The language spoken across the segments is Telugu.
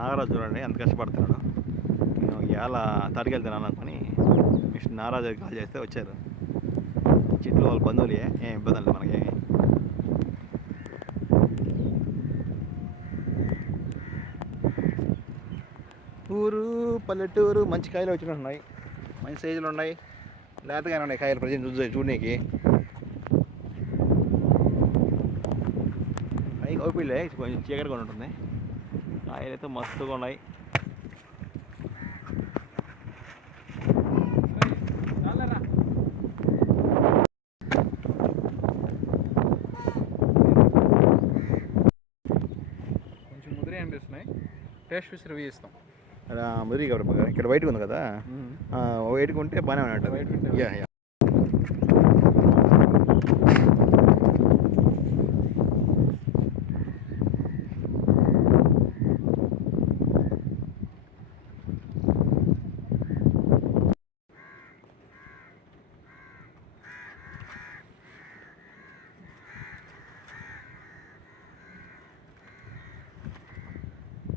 నాగరాజు చూడండి ఎంత కష్టపడుతున్నాడు. నేను ఇవాళ తాడికెళ్తున్నాను అనుకుని మిస్టర్ నాగరాజుకి కాల్ చేస్తే వచ్చారు. చెట్లు వాళ్ళ బంధువులే, ఏం ఇబ్బంది లేదు మనకి. ఊరు పల్లెటూరు మంచి కాయలు వచ్చినట్టున్నాయి, మంచి సైజులు ఉన్నాయి, లేతగానే ఉన్నాయి కాయలు. ప్రజెంట్ చూడనీకి పైకి ఓపిలే, కొంచెం చీకటిగా ఉంటుంది. కాయలు అయితే మస్తుగా ఉన్నాయి. కొంచెం ముదిరి అనిపిస్తున్నాయి. టేస్ట్ చూసి రివ్యూ ఇస్తాం. ముదిరి కాబట్టి ఇక్కడ వైట్గా ఉంది కదా, వైట్గా ఉంటే బాగానే ఉంటుంది. Yeah yeah.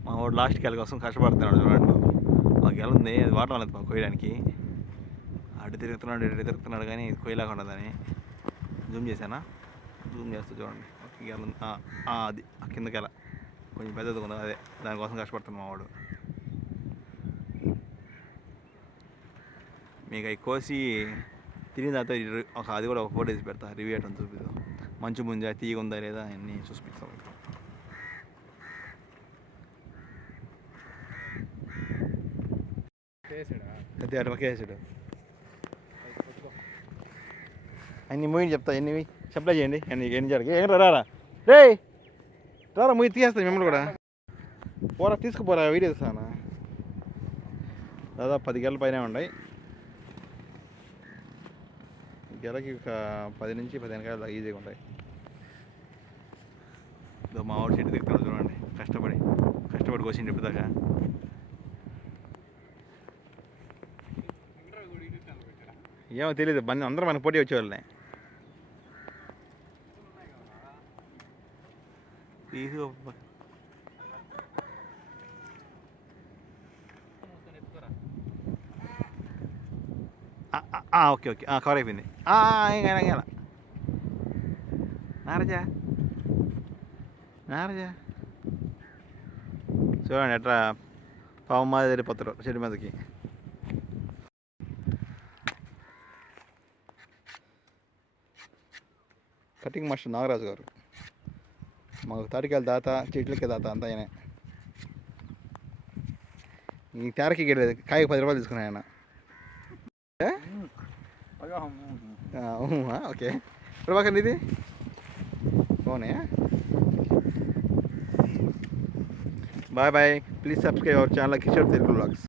మా వాడు లాస్ట్ గెల కోసం కష్టపడుతున్నాడు చూడండి బాబు. మా గెల ఉంది, అది వాటర్ లేదు మాకు కొయ్యడానికి. అటు తిరుగుతున్నాడు కానీ ఇది కొయ్యలేకుండా ఉందని జూమ్ చేశానా, జూమ్ చేస్తూ చూడండి. ఒక గెల ఉంది, అది ఆ కింద గెల కొంచెం పెద్దది ఉంది, అదే దానికోసం కష్టపడుతున్నాడు మా వాడు. మీకు అవి కోసి తిరిగిన తర్వాత అది కూడా ఒక ఫోటో తీసి పెడతా, రివ్యూ అయ్యటం చూపిస్తాం. మంచు ముంజా తీగ ఉందా లేదా అన్నీ చూపిస్తాం. అదే అటు ఒకేసాడు అన్ని మూవీ చెప్తా, ఎన్ని సప్లై చేయండి, ఎన్ని జరిగి ఏం రారా రే రారా మూవీ తీసేస్తాను మిమ్మల్ని కూడా. పోరా తీసుకుపోరా, వీడియో తీస్తానా. దాదాపు 10 గెలల పైన ఉన్నాయి. గెలకి ఒక 10 నుంచి 15 కాయలు ఈజీగా ఉంటాయి. మా వాడు చెట్టు దిగుతాడు చూడండి, కష్టపడి కోసిండు ఇప్పటిదాకా. ఏమో తెలియదు, అందరూ మనకు పోటీ వచ్చేవాళ్ళనే. ఓకే కవర్ అయిపోయింది. ఇంకా నారజా చూడండి ఎట్లా పాము మాది వెళ్ళిపోతారు చెట్టు మీదకి. కటింగ్ మాస్టర్ నాగరాజు గారు మాకు తాటికాయల దాత, చెట్లకి దాత అంతా ఆయనే. ఈ తేరకి గెలేదు, కాయకి 10 రూపాయలు తీసుకున్నాయి ఆయన. ఓకే ప్రభాకర్ ఇది ఫోనే. Bye bye, please subscribe our channel Kishore Telugu vlogs.